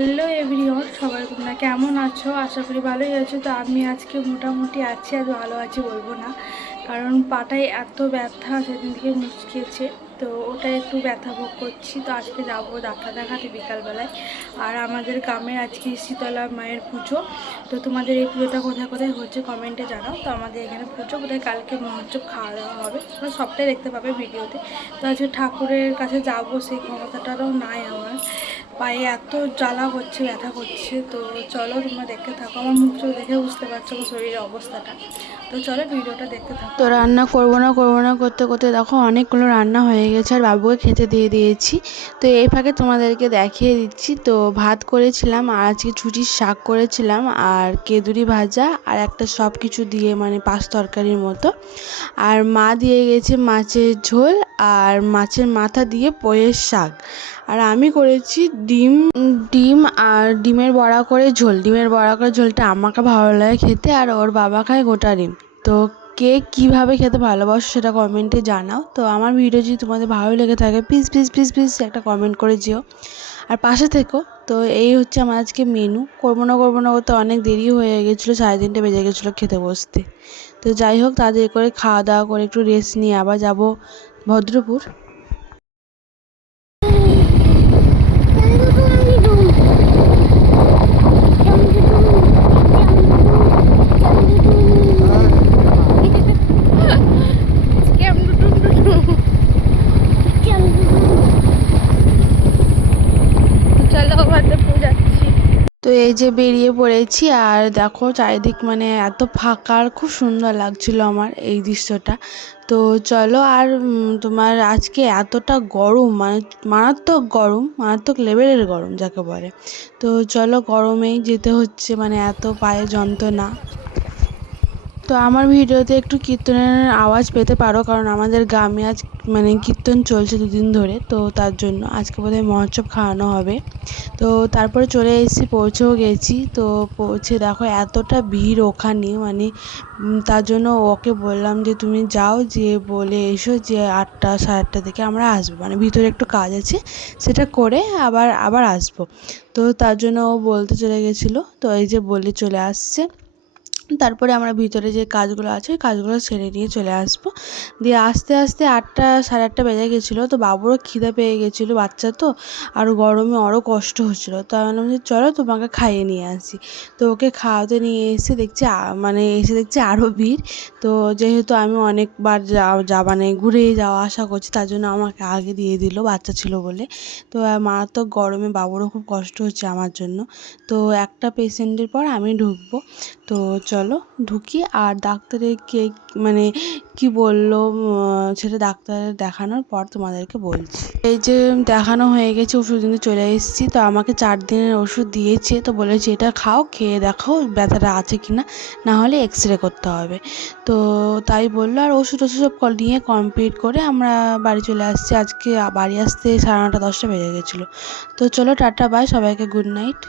Hello everyone, সবাই তোমরা কেমন আছো? আশা করি ভালোই আছো। তো আমি আজকে মোটামুটি আছি, আর ভালো আছি বলবো না, কারণ পাটায় এত ব্যথা সেদিন থেকে মুচকেছে, তো ওটা একটু ব্যথা ভোগ করছি। তো আজকে যাবো ডাক্তার দেখাতে বিকালবেলায়। আর আমাদের গ্রামের আজকে শীতলা মায়ের পুজো। তো তোমাদের এই পুজোটা কোথায় কোথায় হচ্ছে কমেন্টে জানাও। তো আমাদের এখানে পুজো বোধহয় কালকে মহোৎসব খাওয়া দাওয়া হবে, তোমরা সবটাই দেখতে পাবে ভিডিওতে। তো আজকে ঠাকুরের কাছে যাবো, সেই ক্ষমতাটারও নাই আমার। পায়ে এত জ্বালা করছে, ব্যথা করছে। তো চলো তোমরা দেখতে থাকো, আমার মুখ চোখ দেখে বুঝতে পারছো আমার শরীরের অবস্থাটা। তো চলো ভিডিওটা দেখতে থাকো। তো রান্না করবো না করতে করতে দেখো অনেকগুলো রান্না হয়ে গেছে, আর বাবুকে খেতে দিয়ে দিয়েছি। তো এই ফাঁকে তোমাদেরকে দেখিয়ে দিচ্ছি। তো ভাত করেছিলাম, আর আজকে ছুটির শাক করেছিলাম, আর কেঁদুরি ভাজা, আর একটা সব কিছু দিয়ে মানে পাঁচ তরকারির মতো। আর মা দিয়ে গেছে মাছের ঝোল, আর মাছের মাথা দিয়ে পোয়ের শাক। আর আমি করেছি ডিম ডিম আর ডিমের বড়া করে ঝোল। ডিমের বড়া করে ঝোলটা আমাকে ভালো লাগে খেতে, আর ওর বাবা খায় গোটা ডিম। তো কে কীভাবে খেতে ভালোবাসো সেটা কমেন্টে জানাও। তো আমার ভিডিও যদি তোমাদের ভালো লেগে থাকে প্লিজ প্লিজ প্লিজ প্লিজ একটা কমেন্ট করে যেও, আর পাশে থেকো। তো এই হচ্ছে আমার আজকে মেনু। করবো না করতে অনেক দেরি হয়ে গেছিলো, 3:30 বেজে গেছিলো খেতে বসতে। তো যাই হোক, তাড়াতাড়ি করে খাওয়া দাওয়া করে একটু রেস্ট নিয়ে আবার যাব ভদ্রপুর। তো এই যে বেরিয়ে পড়েছি, আর দেখো চারিদিক মানে এত ফাঁকা, আর খুব সুন্দর লাগছিল আমার এই দৃশ্যটা। তো চলো। আর তোমার আজকে এতটা গরম, মানে মারাত্মক গরম, মারাত্মক লেভেলের গরম যাকে বলে। তো চলো, গরমেই যেতে হচ্ছে, মানে এত পায়ে যন্ত্রণা। তো আমার ভিডিওতে একটু কীর্তনের আওয়াজ পেতে পারো, কারণ আমাদের গ্রামে আজ মানে কীর্তন চলছে 2 দিন ধরে। তো তার জন্য আজকে বোধহয় মহোৎসব খাওয়ানো হবে। তো তারপরে চলে এসেছি, পৌঁছেও গেছি। তো পৌঁছে দেখো এতটা ভিড় ওখানে, মানে তার জন্য ওকে বললাম যে তুমি যাও, যে বলে এসো যে 8টা 8:30 থেকে আমরা আসবো, মানে ভিতরে একটু কাজ আছে, সেটা করে আবার আসবো। তো তার জন্য ও বলতে চলে গেছিলো। তো এই যে বলে চলে আসছে। তারপরে আমরা ভিতরে যে কাজগুলো আছে ওই কাজগুলো সেরে নিয়ে চলে আসবো। দিয়ে আস্তে আস্তে 8টা 8:30 বেজে গেছিলো। তো বাবুরও খিদে পেয়ে গেছিলো, বাচ্চা তো, আর গরমে আরও কষ্ট হচ্ছিলো। তো আমি বললাম যে চলো তোমাকে খাইয়ে নিয়ে আসি। তো ওকে খাওয়াতে নিয়ে এসে দেখছি দেখছি আরও ভিড়। তো যেহেতু আমি অনেকবার মানে ঘুরে যাওয়া আসা করছি, তার জন্য আমাকে আগে দিয়ে দিল, বাচ্চা ছিল বলে। তো মারাত্মক গরমে বাবুরও খুব কষ্ট হচ্ছে আমার জন্য। তো একটা পেশেন্টের পর আমি ঢুকবো। তো চলো ঢুকি। আর ডাক্তারের মানে কি বললো সেটা ডাক্তারের দেখানোর পর তোমাদেরকে বলছি। এই যে দেখানো হয়ে গেছে, ওষুধ নিতে চলে এসেছি। তো আমাকে 4 দিনের ওষুধ দিয়েছে। তো বলেছে এটা খাও, খেয়ে দেখো ব্যথাটা আছে কি না, না হলে এক্সরে করতে হবে। তো তাই বললো। আর ওষুধ সব নিয়ে কমপ্লিট করে আমরা বাড়ি চলে আসছি। আজকে বাড়ি আসতে 9:30 10টা বেজে গেছিলো। তো চলো টাটা বাই, সবাইকে গুড নাইট।